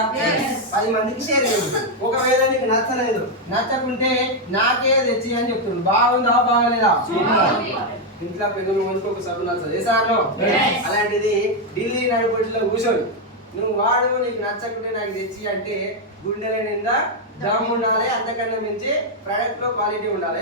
10 మందికి షేర్ చేయండి. ఒకవేళ నీకు నచ్చలేదు, నచ్చకుంటే నాకే తెచ్చి అని చెప్తుంది. బాగుందా బాగలేదా? ఇంట్లో పెద్దలు ఒక సభ నచ్చదు. అలాంటిది ఢిల్లీ నడిపొట్టిలో కూర్చొని నువ్వు వాడు, నీకు నచ్చకుంటే నాకు తెచ్చి అంటే గుండెల నిండా దమ్ ఉండాలి. అంతకన్నా మించి ప్రొడక్ట్ లో క్వాలిటీ ఉండాలి.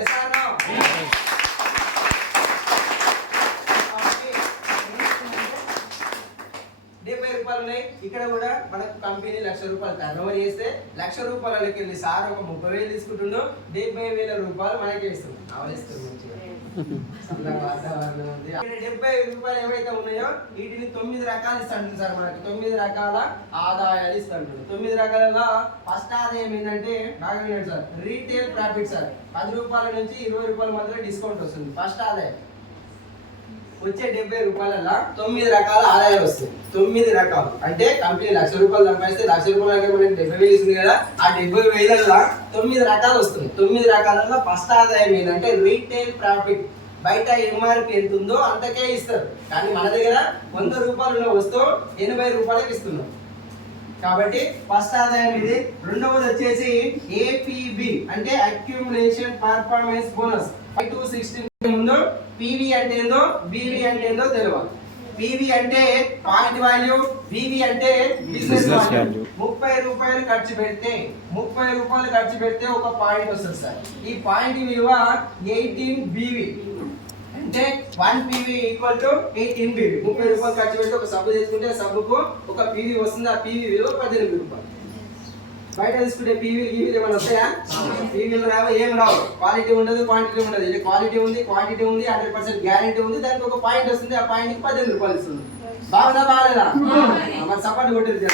70 రూపాయల రూపాయలు ఉన్నాయి. ఇక్కడ కూడా మనకు కంపెనీ 1,00,000 రూపాయలు టర్నోవర్ చేస్తే 1,00,000 రూపాయలకి వెళ్ళి సార్ ఒక 30,000 తీసుకుంటుండో 70,000 రూపాయలు మనకే ఇస్తుంది. అవలిస్తుంది మంచిగా వాతావరణం ఉంది. 70,000 రూపాయలు ఏవైతే ఉన్నాయో వీటిని 9 రకాలు ఇస్తాడు సార్. మనకి 9 రకాల ఆదాయాలు ఇస్తాడు. 9 రకాలలో ఫస్ట్ ఆదాయం ఏంటంటే బాగా వినండి సార్, రీటైల్ ప్రాఫిట్ సార్. 10 రూపాయల నుంచి 20 రూపాయల మధ్యలో డిస్కౌంట్ వస్తుంది. ఫస్ట్ ఆదాయం వచ్చే 70 రూపాయల 9 రకాల ఆదాయం వస్తుంది. 9 రకాలు అంటే కంపెనీ 1,00,000 రూపాయలు సంపాదిస్తే 1,00,000 రూపాయల మనకి 70,000 ఇస్తుంది కదా, ఆ 70,000 9 రకాలు వస్తుంది. 9 రకాలలో ఫస్ట్ ఆదాయం ఏంటంటే రీటైల్ ప్రాఫిట్. బయట ఎంఆర్పి ఎంత ఉందో అంతకే ఇస్తారు, కానీ మన దగ్గర 100 రూపాయలు ఉన్న వస్తువు 80 రూపాయలకి ఇస్తున్నాం కాబట్టి ఫస్ట్ ఆదాయం ఇది. రెండవది వచ్చేసి ఏపీబి అంటే అక్యుములేషన్ పర్ఫార్మెన్స్ బోనస్. 5 to 16 ముందు పివి అంటే ఏందో బివి అంటే ఏందో తెలియాలి. పివి అంటే పాయింట్ వాల్యూ, బివి అంటే బిజినెస్ వాల్యూ. 30 రూపాయలు ఖర్చు పెడితే 30 రూపాయలు ఖర్చు పెడితే ఒక పాయింట్ వస్తుంది సార్. ఈ పాయింట్ విలువ 18 బివి అంటే 1 పివి ఈక్వల్ టు 18 బివి. 30 రూపాయలు ఖర్చు పెడితే ఒక సబ్బు తీసుకుంటే సబ్బుకు ఒక పివి వస్తుంది. ఆ పివి విలువ 18 రూపాయలు. బయట తీసుకుంటే పీవీలు ఏమైనా వస్తాయా? పీవీలు రావు, ఏం రావు. క్వాలిటీ ఉండదు, క్వాంటిటీ ఉండదు. ఇది క్వాలిటీ ఉంది, క్వాంటిటీ ఉంది, 100% గ్యారెంటీ ఉంది. దానికి ఒక పాయింట్ వస్తుంది, ఆ పాయింట్కి 18 రూపాయలు ఇస్తుంది. బాగుందా బాగాలేదా? మరి సపోర్ట్ కొట్టింది.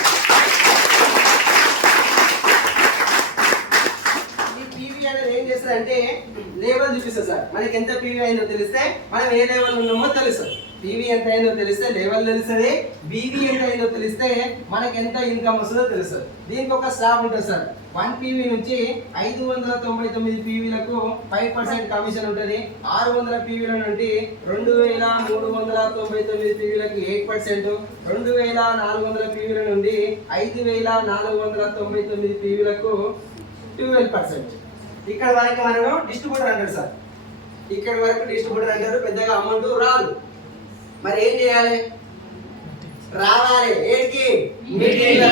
ఈ పీవీ అనేది ఏం చేస్తుందంటే లేవల్ చూపిస్తుంది సార్. మనకి ఎంత పీవీ అయిందో తెలిస్తే మనం ఏ లెవెల్ ఉన్నామో తెలుస్తుంది. పీవీ ఎంత అయిందో తెలిస్తే లెవెల్ తెలుస్తుంది. బీవీ ఎంత అయిందో తెలిస్తే మనకి ఎంత ఇన్కమ్ వస్తుందో తెలుస్తుంది. దీనికి ఒక స్లాబ్ ఉంటుంది సార్. 1 పీవీ నుంచి 599 పీవీలకు 5% కమిషన్ ఉంటుంది. 600 పీవీల నుండి 2,399 పీవీలకు 8%, 2,400 పీవీల నుండి 5,499 పీవీలకు 12%. ఇక్కడ వరకు మనం డిస్ట్రిబ్యూటర్ అంటారు సార్. ఇక్కడ వరకు డిస్ట్రిబ్యూటర్ అంటారు. పెద్దగా అమౌంట్ రాదు. మరి ఏం చేయాలి? రావాలి ఏడికి? మీటింగ్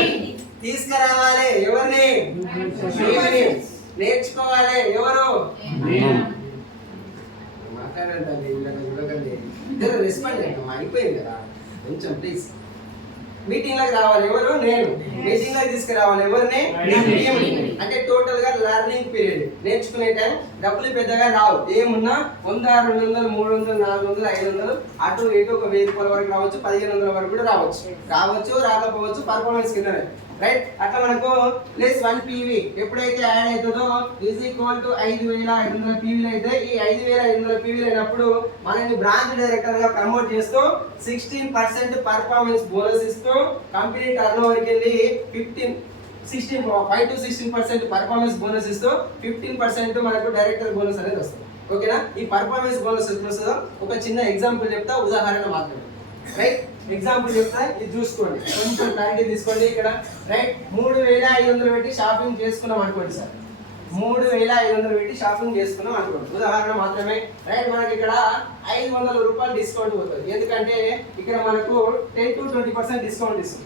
తీసుకురావాలి. ఎవరిని? నేర్చుకోవాలి. ఎవరు? మాట్లాడండి, రెస్పాండ్ అయిపోయింది కదా కొంచెం ప్లీజ్. మీటింగ్ లకు రావాలి. ఎవరు? నేను. మీటింగ్ లకు తీసుకురావాలి. ఎవరిని? అంటే టోటల్ గా లెర్నింగ్ పీరియడ్, నేర్చుకునే టైం. డబ్బులు పెద్దగా రావు. ఏమున్నా 100, 200, 300, 400, 500 అటు ఇటు ఒక 1000 రూపాయల వరకు రావచ్చు, 1500 వరకు కూడా రావచ్చు, రాకపోవచ్చు. పర్ఫార్మెన్స్ కింద రైట్. అట్లా మనకు ప్లస్ 1 పీవీ ఎప్పుడైతే యాడ్ అవుతుందో ఈజ్ ఈక్వల్ టు 5,500 పీవీలు అయితే ఈ 5,500 పీవీలు అయినప్పుడు మనల్ని బ్రాంచ్ డైరెక్టర్ గా ప్రమోట్ చేస్తూ 16% పర్ఫార్మెన్స్ బోనస్ ఇస్తూ కంపెనీ టర్నోవర్కి వెళ్ళి 5 to 16% పర్ఫార్మెన్స్ బోనస్ ఇస్తూ 15% మనకు డైరెక్టర్ బోనస్ అనేది వస్తుంది. ఓకేనా? ఈ పర్ఫార్మెన్స్ బోనస్ ఎప్పుడు వస్తుందో ఒక చిన్న ఎగ్జాంపుల్ చెప్తా, ఉదాహరణ మాత్రమే. రైట్, ఎగ్జాంపుల్ చెప్తా, ఇది చూసుకోండి, కొంచెం క్లారిటీ తీసుకోండి. ఇక్కడ రైట్ 3,500 పెట్టి షాపింగ్ చేసుకున్నాం అనుకోండి సార్. 3,500 పెట్టి షాపింగ్ చేసుకున్నాం అనుకోండి, ఉదాహరణ మాత్రమే. రైట్, మనకి ఇక్కడ 500 రూపాయలు డిస్కౌంట్ పోతుంది. ఎందుకంటే ఇక్కడ మనకు 10 to 20% డిస్కౌంట్ ఇస్తుంది.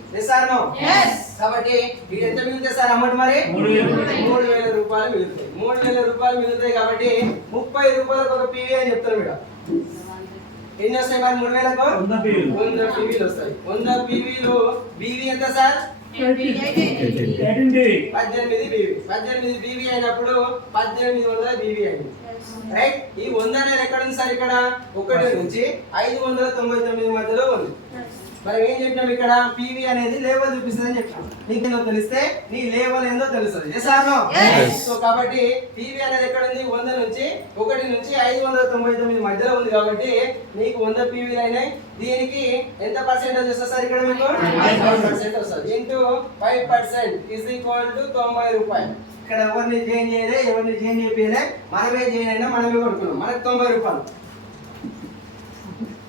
కాబట్టి ఇది ఎంత మిగులుతాయి సార్ అమౌంట్? మరి 3,000 రూపాయలు మిగులుతాయి. 3,000 రూపాయలు మిగులుతాయి కాబట్టి 30 రూపాయలకు ఒక పీవీ అని చెప్తారు మేడం. ఎన్ని వస్తాయి మరి? 3,000కు 100 పీవీలు వస్తాయి. 100 పీవీలు బీవీ ఎంత సార్? 18 బీవీ. 18 బీవీ అయినప్పుడు 1800 బీవీ అయింది. రైట్, ఈ 100 అనేది ఎక్కడ ఉంది సార్? ఇక్కడ 1 నుంచి 599 మధ్యలో ఉంది. మనం ఏం చెప్పినాం? ఇక్కడ పీవీ అనేది లేవల్ చూపిస్తుంది అని చెప్పాం. నీకేందో తెలిస్తే నీ లేవల్ ఏందో తెలుస్తుంది. సో కాబట్టి పీవీ అనేది ఎక్కడ ఉంది? 100 నుంచి 1 నుంచి 599 మధ్యలో ఉంది. కాబట్టి నీకు 100 పీవీలు అయినాయి. దీనికి ఎంత పర్సెంటేజ్ వస్తుంది సార్? ఇక్కడ మీకు 5% వస్తుంది. ఇంటూ 5% ఈజ్ ఈక్వల్ టు 90 రూపాయలు. ఇక్కడ ఎవరిని చేంజ్ చేయలే, ఎవరిని చేంజ్ చేయలే, మనమే చేంజ్ అయినా మనమే కొడుకున్నాం. మనకు 90 రూపాయలు.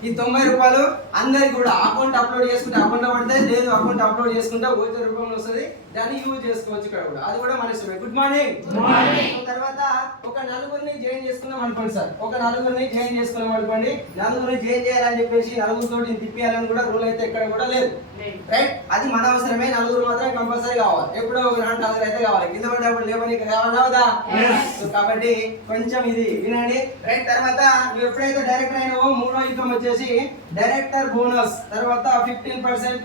ఈ 90 రూపాయలు అందరికి కూడా అకౌంట్ అప్లోడ్ చేసుకుంటే అకౌంట్ పడతాయి, లేదు అకౌంట్ అప్లోడ్ చేసుకుంటే ఓచర్ రూపంలో వస్తుంది. దాన్ని యూజ్ చేసుకోవచ్చు ఇక్కడ కూడా, అది కూడా మన ఇష్టమే. Good morning. తర్వాత ఒక నలుగురిని జాయిన్ చేసుకున్నాం అనుకోండి సార్. ఒక నలుగురిని జాయిన్ చేసుకున్నాం అనుకోండి. నలుగురిని జాయిన్ చేయాలని చెప్పేసి నలుగురితో తిప్పియాలని కూడా రూల్ అయితే ఎక్కడ కూడా లేదు. రైట్, అది మన అవసరమే. నలుగురు మాత్రం కంపల్సరీ కావాలి. ఎప్పుడో ఒక 4 నలుగురు అయితే కావాలి. కింద పడ్డప్పుడు లేవని కావాలా కదా? కాబట్టి కొంచెం ఇది వినండి. రైట్, తర్వాత నువ్వు ఎప్పుడైతే డైరెక్టర్ అయినావో 3వ ఇన్కమ్ వచ్చేసి డైరెక్టర్ బోనస్. తర్వాత 15%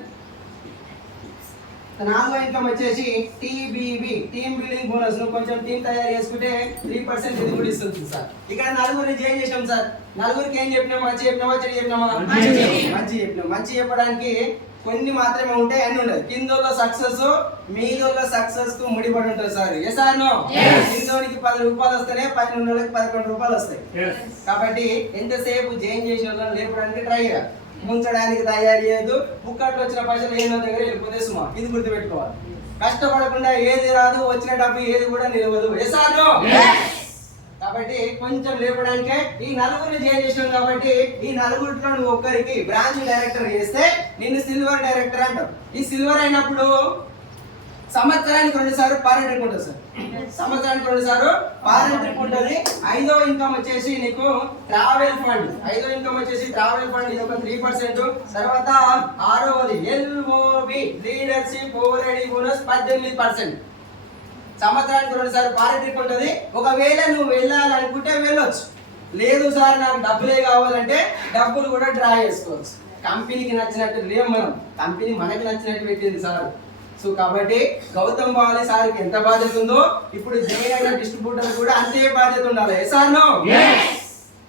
నాలుగో ఇన్కమ్ వచ్చేసి టీబీబీ, టీమ్ బిల్డింగ్ బోనస్. నువ్వు కొంచెం టీం తయారు చేసుకుంటే 3% ఇది కూడా ఇస్తుంది సార్. ఇక్కడ నలుగురికి ఏం చేసాం సార్? నలుగురికి ఏం చెప్పినాం? మంచి చెప్పినామా, చెడు చెప్పినామా? మంచి చెప్పినాం. మంచి చెప్పడానికి కొన్ని మాత్రమే ఉంటాయి, అన్ని ఉండదు. కిందోళ్ళ సక్సెస్ మీదోళ్ళ సక్సెస్ కు ముడిపడి ఉంటుంది సార్. Yes or no? కిందోనికి 10 రూపాయలు వస్తేనే పైన ఉన్నోళ్ళకి 11 రూపాయలు వస్తాయి. కాబట్టి ఎంతసేపు జైన్ చేసిన వాళ్ళని లేపడానికి ట్రై చేయాలి, ముంచడానికి తయారు చేయదు. పుక్కట్లో వచ్చిన పైసలు ఏదో దగ్గర వెళ్ళిపోతే సుమా, ఇది గుర్తుపెట్టుకోవాలి. కష్టపడకుండా ఏది రాదు, వచ్చిన డబ్బు ఏది కూడా నిలవదు. Yes or no? కాబట్టి కొంచెం లేపడానికే ఈ నలుగురిని జాయిన్ చేసినాం. కాబట్టి ఈ నలుగురిలో నువ్వు ఒక్కరికి బ్రాంచ్ డైరెక్టర్ చేస్తే నిన్ను సిల్వర్ డైరెక్టర్ అంటారు. ఈ సిల్వర్ అయినప్పుడు సంవత్సరానికి 2 సార్లు పారెంట్ ట్రిప్ ఉంటుంది సార్. సంవత్సరానికి 2 సార్లు పారెంట్ ట్రిప్ ఉంటుంది. 5వ ఇన్కమ్ వచ్చేసి నీకు ట్రావెల్ ఫండ్. 5వ ఇన్కమ్ వచ్చేసి ట్రావెల్ ఫండ్, ఇది ఒక 3%. తర్వాత 6వది LOB లీడర్షిప్ ఓవర్హెడ్ బోనస్ 18%. సంవత్సరానికి 2 సార్లు పారెంట్ ట్రిప్ ఉంటుంది. ఒకవేళ నువ్వు వెళ్ళాలనుకుంటే వెళ్ళొచ్చు, లేదు సార్ నాకు డబ్బులే కావాలంటే డబ్బులు కూడా డ్రా చేసుకోవచ్చు. కంపెనీకి నచ్చినట్టు లేవు, మనం కంపెనీ మనకి నచ్చినట్టు పెట్టింది సార్. సో కాబట్టి గౌతమ్ బాలి సార్కి ఎంత బాధ్యత ఉందో ఇప్పుడు జైన్ డిస్ట్రిబ్యూటర్ కూడా అంతే బాధ్యత ఉండాలి. Sir no?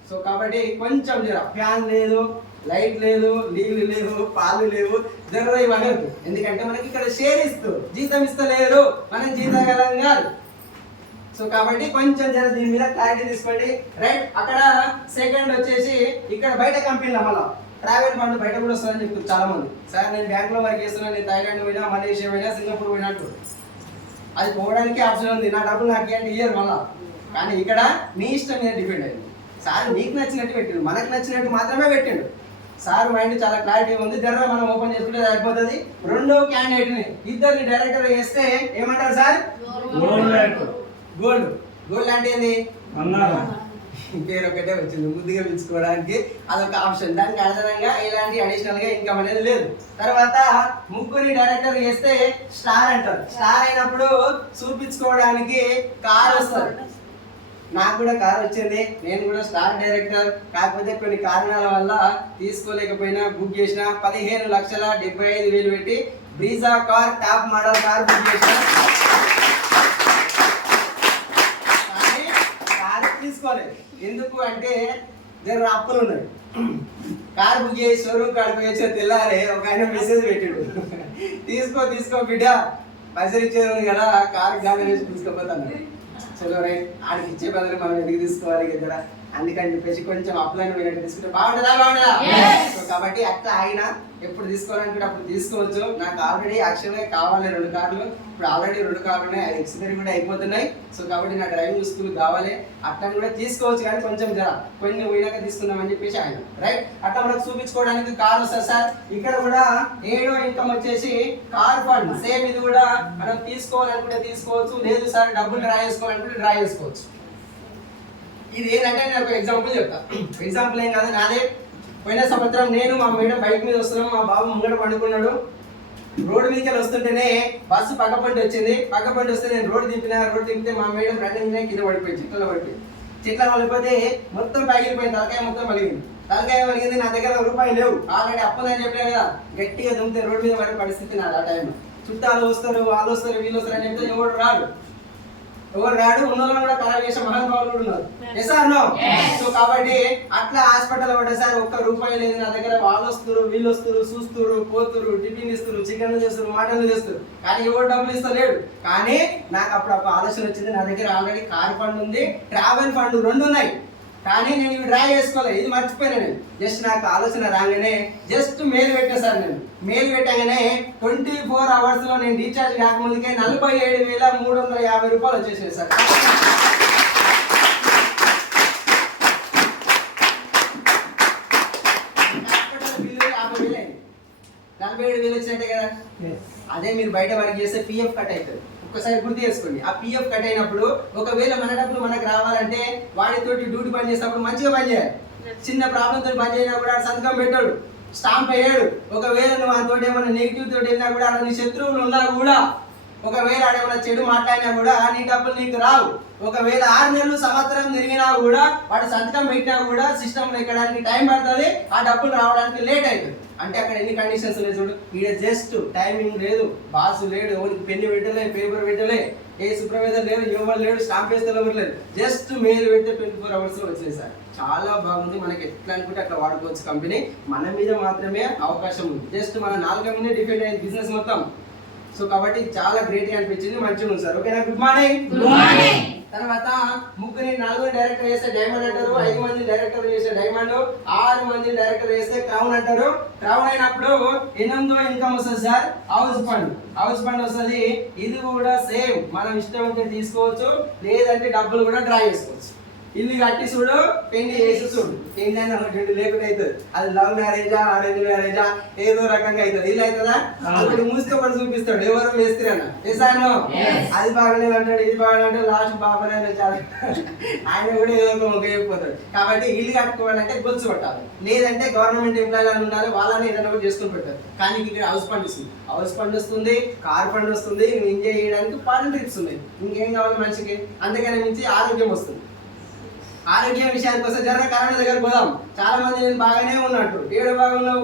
సో కాబట్టి కొంచెం ఫ్యాన్ లేదు, లైట్ లేదు, నీళ్లు లేవు, పాలు లేవు, జర ఇవన్నీ. ఎందుకంటే మనకి ఇక్కడ షేర్ ఇస్తూ జీతం ఇస్తలేరు, మనం జీతగలం కాదు. సో కాబట్టి కొంచెం జర దీని మీద క్లారిటీ తీసుకోండి. రైట్, అక్కడ సెకండ్ వచ్చేసి ఇక్కడ బయట కంపెనీలు మళ్ళీ ట్రావెల్ ఫండ్ బయట కూడా వస్తుందని చెప్తారు చాలా మంది. సార్ నేను బ్యాంక్లో వర్క్ చేస్తున్నాను, నేను థైలాండ్ పోయినా, మలేషియా పోయినా, సింగపూర్ పోయినట్టు. అది పోవడానికి ఆప్షన్ ఉంది, నా డబ్బులు నాకు ఏంటి ఇయ్యరు మళ్ళా. కానీ ఇక్కడ మీ ఇష్టం మీద డిపెండ్ అయింది. సార్ నీకు నచ్చినట్టు పెట్టిండు, మనకు నచ్చినట్టు మాత్రమే పెట్టిండు. సార్ మైండ్ చాలా క్లారిటీ ఉంది. జర మనం ఓపెన్ చేసుకుంటే సరిపోతుంది. రెండో క్యాండిడేట్ ని ఇద్దరిని డైరెక్టర్ చేస్తే ఏమంటారు సార్? గోల్డ్. గోల్డ్ అంటే ఏంది? పేరు ఒకటే వచ్చింది, ముద్దుగా పిలుచుకోవడానికి అదొక ఆప్షన్. దానికి అదనంగా ఇలాంటి అడిషనల్ గా ఇన్కమ్ అనేది లేదు. తర్వాత ముగ్గురిని డైరెక్టర్ చేస్తే స్టార్ అంటారు. స్టార్ అయినప్పుడు చూపించుకోవడానికి కార్ వస్తారు. నాకు కూడా కార్ వచ్చింది, నేను కూడా స్టార్ డైరెక్టర్. కాకపోతే కొన్ని కారణాల వల్ల తీసుకోలేకపోయినా బుక్ చేసిన 15,75,000 పెట్టి Brezza car, top model car book చేసిన. కానీ కార్ తీసుకోలేదు. ఎందుకు అంటే దగ్గర అప్పులు ఉన్నాయి. కార్ బుక్ చేసి షోరూమ్ కాడికి వచ్చి తెల్లారే ఒక ఆయన మెసేజ్ పెట్టాడు, తీసుకో బిడ్డ, పైసలు ఇచ్చేది కదా, కార్ గాలి వేసి తీసుకోపోతాను. చలో రైట్, ఆడికి ఇచ్చే బదులు మనం ఎందుకు తీసుకోవాలి కదా, అందుకని చెప్పేసి కొంచెం అప్లైన్ పోయినట్టు తీసుకుంటే బాగుంటుందా? సో కాబట్టి అట్లా ఆయన ఎప్పుడు తీసుకోవాలనుకుంటే అప్పుడు తీసుకోవచ్చు. నాకు ఆల్రెడీ యాక్చువల్గా కావాలి 2 కార్లు, ఇప్పుడు ఆల్రెడీ 2 కార్లు ఉన్నాయి, అది ఎక్స్పైరీ కూడా అయిపోతున్నాయి. సో కాబట్టి నా డ్రైవింగ్ స్కూల్ కావాలి, అట్లా కూడా తీసుకోవచ్చు. కానీ కొంచెం కొన్ని పోయినాక తీసుకుందామని చెప్పేసి ఆయన రైట్. అట్లా మనకు చూపించుకోవడానికి కార్ వస్తుంది సార్. ఇక్కడ కూడా 7వ ఇన్కమ్ వచ్చేసి కార్ ఫండ్. సేమ్ ఇది కూడా మనం తీసుకోవాలనుకుంటే తీసుకోవచ్చు, లేదు సార్ డబ్బులు డ్రా చేసుకోవాలనుకుంటే డ్రా చేసుకోవచ్చు. ఇది ఏంటంటే నేను ఒక ఎగ్జాంపుల్ చెప్తా. ఎగ్జాంపుల్ ఏం కాదు, నాదే. పోయిన సంవత్సరం నేను మా మేడం బైక్ మీద వస్తున్నాం, మా బాబు ముంగడ పండుకున్నాడు. రోడ్డు మీదకి వస్తుంటేనే బస్సు పక్కపండి వచ్చింది. పక్కపండి వస్తే నేను రోడ్డు దింపితే మా మేడం రన్నింగ్ కింద పడిపోయింది, చెట్లలో పడిపోయింది. చెట్ల పడిపోతే మొత్తం పగిలిపోయింది, తలకాయ మొత్తం పలిగింది. తలకాయ పలిగింది, నా దగ్గర రూపాయలు లేవు. ఆల్రెడీ అప్పుదని చెప్పినా కదా, గట్టిగా దుంపితే రోడ్డు మీద పడే పరిస్థితి నాది ఆ టైంలో. చుట్టాలు వస్తారు, వాళ్ళు వస్తారు, వీళ్ళు వస్తారు అని చెప్తే ఎవరు రాడు. ఉన్నోళ్ళు కూడా ఖరాబ్ చేసే మహానుభావులు కూడా ఉన్నారు. Yes or no? సో కాబట్టి అట్లా హాస్పిటల్ పడేసారి 1 రూపాయి లేదు నా దగ్గర. వాళ్ళు వస్తారు, వీళ్ళు వస్తారు, చూస్తారు, పోతురు, టిఫిన్ ఇస్తారు, చికెన్ చేస్తారు, మటన్లు చేస్తారు, కానీ ఎవరు డబ్బులు ఇస్తలేడు. కానీ నాకు అప్పుడు ఒక ఆలోచన వచ్చింది, నా దగ్గర ఆల్రెడీ కార్ ఫండ్ ఉంది, ట్రావెల్ ఫండ్ 2 ఉన్నాయి. కానీ నేను ఇవి డ్రా చేసుకోలేదు, ఇది మర్చిపోయినా. నేను జస్ట్ నాకు ఆలోచన రాగానే జస్ట్ మెయిల్ పెట్టా సార్. నేను మెయిల్ పెట్టగానే 24 అవర్స్ లో నేను రీఛార్జ్ కాకముందుకే 47,350 రూపాయలు వచ్చేసాయి సార్. 47,000 వచ్చినట్టే కదా. అదే మీరు బయట వర్క్ చేస్తే PF కట్ అవుతుంది. ఒక్కసారి గుర్తు చేసుకోండి, ఆ PF కట్ అయినప్పుడు ఒకవేళ మన డబ్బులు మనకు రావాలంటే వాడితోటి డ్యూటీ పని చేసినప్పుడు మంచిగా పని చేయాలి. చిన్న ప్రాబ్లంతో పని చేయనా కూడా సంతకం పెట్టాడు, స్టాంప్ అయ్యాడు. ఒకవేళ నువ్వు అంతోటి ఏమైనా నెగిటివ్ తోటి వెళ్ళినా కూడా నీ శత్రువులు ఉన్నా కూడా ఒకవేళ ఆడేమైనా చెడు మాట్లాడినా కూడా నీ డబ్బులు నీకు రావు. ఒకవేళ 6 నెలలు సంవత్సరం తిరిగినా కూడా వాడు సంతకం పెట్టినా కూడా సిస్టమ్ ఎక్కడానికి టైం పడుతుంది, ఆ డబ్బులు రావడానికి లేట్ అవుతుంది. అంటే అక్కడ ఎన్ని కండిషన్స్ ఉన్నాయి చూడు. ఈడ జస్ట్ టైమింగ్ లేదు, బాసు లేడు, ఎవరికి పెన్ను పెట్టలే, పేపర్ పెట్టలే, ఏ సూపర్వైజర్ లేడు, ఎవరు లేడు, స్టాంప్ వేస్తే ఎవరు లేదు, జస్ట్ మెయిల్ పెడితే 24 hours లో వచ్చేసారు. చాలా బాగుంది. మనకి ఎట్లా అనుకుంటే అట్లా వాడుకోవచ్చు. కంపెనీ మన మీద మాత్రమే అవకాశం ఉంది. జస్ట్ మన 4 మీద డిపెండ్ అయ్యే బిజినెస్ మొత్తం. సో కాబట్టి చాలా గ్రేట్ గా అనిపించింది. మంచిగా ఉంది సార్. ఓకేనా? Good morning. తర్వాత 4 డైరెక్టర్ చేస్తే డైమండ్ అంటారు, 5 మంది డైరెక్టర్ చేస్తే డైమండ్, 6 మంది డైరెక్టర్ చేస్తే క్రౌన్ అంటారు. క్రౌన్ అయినప్పుడు 8వ ఇన్కమ్ వస్తుంది sir, house fund. House fund వస్తుంది. ఇది కూడా సేమ్, మనం ఇష్టం ఉంటే తీసుకోవచ్చు, లేదంటే డబ్బులు కూడా డ్రా చేసుకోవచ్చు. ఇల్లు కట్టి చూడు, పెళ్లి చేసి చూడు, పెళ్లి అయినా 2 లేకుండా అవుతుంది. అది లవ్ మ్యారేజా, అరేంజ్ మ్యారేజా, ఏదో రకంగా అవుతుంది. ఇల్లు అవుతుందా? అప్పుడు మూసుకొని చూపిస్తాడు ఎవరు మేస్త్రి అన్న. వేసాను అది బాగానే అంటాడు, ఇది బాగానే అంటాడు, లాస్ట్ బాగానే చాలా ఆయన కూడా ఏదో ఒక మొగ్గ అయిపోతాడు. కాబట్టి ఇల్లు కట్టుకోవాలంటే గొలుసు పట్టాలి, లేదంటే గవర్నమెంట్ ఎంప్లాయీ అని ఉండాలి, వాళ్ళని ఏదైనా కూడా చేసుకుని పెట్టారు. కానీ ఇక్కడ హౌస్ ఫండ్ వస్తుంది, హౌస్ ఫండ్ వస్తుంది, కార్ ఫండ్ వస్తుంది, నువ్వు ఎంజాయ్ చేయడానికి ఫారెన్ ట్రిప్స్ ఉన్నాయి. ఇంకేం కావాలి మనిషికి? అందుకని మించి ఆరోగ్యం వస్తుంది. ఆరోగ్యం విషయానికి వస్తే జర కరోనా దగ్గర పోదాం. చాలా మంది నేను బాగానే ఉన్నట్టు, ఏడు బాగున్నావు,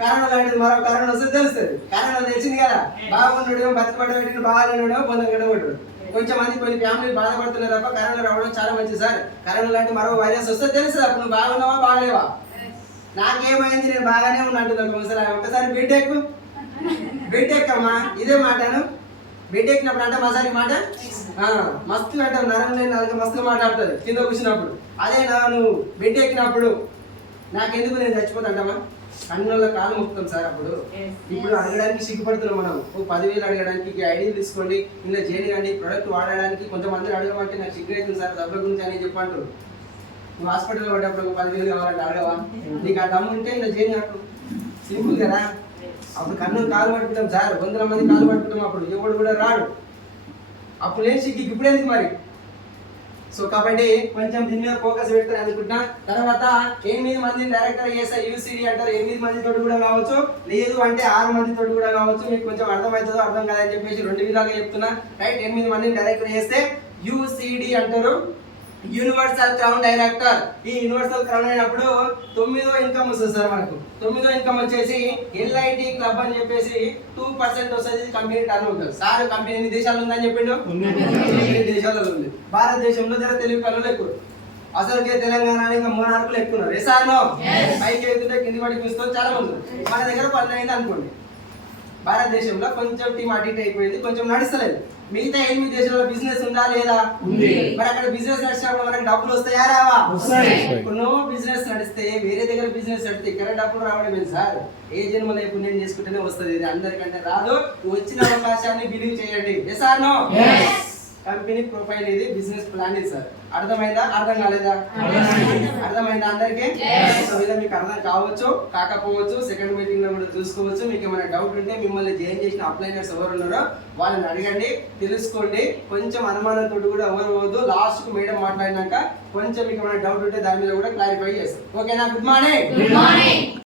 కరోనా లాంటిది మరో కరోనా వస్తే తెలుస్తుంది. కరోనా తెలిసింది కదా, బాగున్నాడు, బతిపడబెట్టిన బాగాలేనాడో పొందం గడబడ్డాడు. కొంచెం మంది కొన్ని ఫ్యామిలీలు బాధపడుతున్నారు తప్ప కరోనా రావడం చాలా మంచిది సార్. కరోనా లాంటి మరో వైరస్ వస్తే తెలుస్తుంది అప్పుడు నువ్వు బాగున్నావా బాగాలేవా. నాకేమైంది, నేను బాగానే ఉన్నట్టు. ఒకసారి బెడ్ ఎక్కమ్మా, ఇదే మాటను. బెడ్ ఎక్కినప్పుడు అంటే మసారి మాట మస్తు అంటావు, నరం లేని నాలుగు మస్తుగా మాట్లాడుతుంది కింద కూర్చున్నప్పుడు. అదే నువ్వు బెడ్ ఎక్కినప్పుడు నాకెందుకు నేను చచ్చిపోతాంటామా, అన్నుల కాలు మొక్కుతాం సార్. అప్పుడు ఇప్పుడు అడగడానికి సిగ్గుపడుతున్నాం మనం. 10,000 అడగడానికి ఐడీలు తీసుకోండి, ఇలా చేయని కానీ ప్రొడక్ట్ వాడడానికి కొంతమంది అడగమంటే నాకు సిగ్గు అవుతుంది సార్, డబ్బుల గురించి అని చెప్పంటారు. నువ్వు హాస్పిటల్లో పడ్డప్పుడు 10,000 కావాలంటే అడగవా? నీకు ఆ దమ్ము ఉంటే ఇలా చేయని అప్పుడు సింపుల్ కదా. అప్పుడు కన్నులు కాలు పట్టుకుంటాం సార్, 100 మంది కాలు పట్టుకుంటాం. అప్పుడు ఎవడు కూడా రాడు. అప్పుడు నేను సిగ్గు, ఇప్పుడు ఎందుకు మరి? సో కాబట్టి కొంచెం దీని మీద ఫోకస్ పెడతారు అనుకుంటున్నా. తర్వాత 8 మందిని డైరెక్టర్ చేస్తే యూసీడీ అంటారు. 8 మందితో కూడా కావచ్చు, లేదు అంటే 6 మందితో కూడా కావచ్చు. మీకు కొంచెం అర్థమవుతుందో అర్థం కాదని చెప్పేసి 2 విధాలుగా చెప్తున్నా. రైట్? 8 మందిని డైరెక్టర్ చేస్తే యూసీడీ అంటారు, యూనివర్సల్ క్రౌన్ డైరెక్టర్. ఈ యూనివర్సల్ క్రౌన్ అయినప్పుడు 9వ ఇన్కమ్ వస్తుంది సార్ మనకు. 9వ ఇన్కమ్ వచ్చేసి ఎల్ఐటి క్లబ్ అని చెప్పేసి 2% వస్తుంది company turn over. Sir company ఎన్ని దేశాలు ఉందని చెప్పిండు? 9 దేశాలలో ఉంది. భారతదేశంలో జర తెలుగు కళలు ఎక్కువ, అసలుకే తెలంగాణ ఇంకా మూనార్కులు ఎక్కువ ఉన్నారు. ఎసానో పైకి ఎదుగుతుంటే కింది పడి చూస్తూ చాలా మంది. మన దగ్గర 10 అయింది అనుకోండి. భారతదేశంలో కొంచెం టీం అడిట్ అయిపోయింది, కొంచెం నడుస్తలేదు. మిగతా 8 దేశాల్లో బిజినెస్ ఉందా లేదా? మరి అక్కడ బిజినెస్ నడిచినప్పుడు మనకి డబ్బులు వస్తాయా రావా? ఇప్పుడు నో బిజినెస్ నడిస్తే వేరే దగ్గర బిజినెస్ నడిస్తే ఇక్కడ డబ్బులు రావడం ఏంటి సార్? ఏ జన్మలో పుణ్యం చేసుకుంటేనే వస్తుంది, ఇది అందరికంటే రాదు. వచ్చిన అవకాశాన్ని బిలీవ్ చేయండి. Yes or no? Company profile ఇది, బిజినెస్ ప్లాన్ ఇది సార్. అర్థమైందా? అర్థం కాలేదా? అర్థమైందా అందరికీ? మీకు అర్థం కావచ్చు, కాకపోవచ్చు. సెకండ్ మీటింగ్ లో కూడా చూసుకోవచ్చు. మీకు ఏమైనా డౌట్ ఉంటే మిమ్మల్ని జాయిన్ చేసిన అప్లైనర్స్ ఎవరు ఉన్నారో వాళ్ళని అడగండి, తెలుసుకోండి. కొంచెం అనుమానంతో కూడా ఎవరు పోదు. లాస్ట్ కు మేడం మాట్లాడినాక కొంచెం మీకు ఏమైనా డౌట్ ఉంటే దాని మీద కూడా క్లారిఫై చేస్తారు. ఓకేనా? Good morning.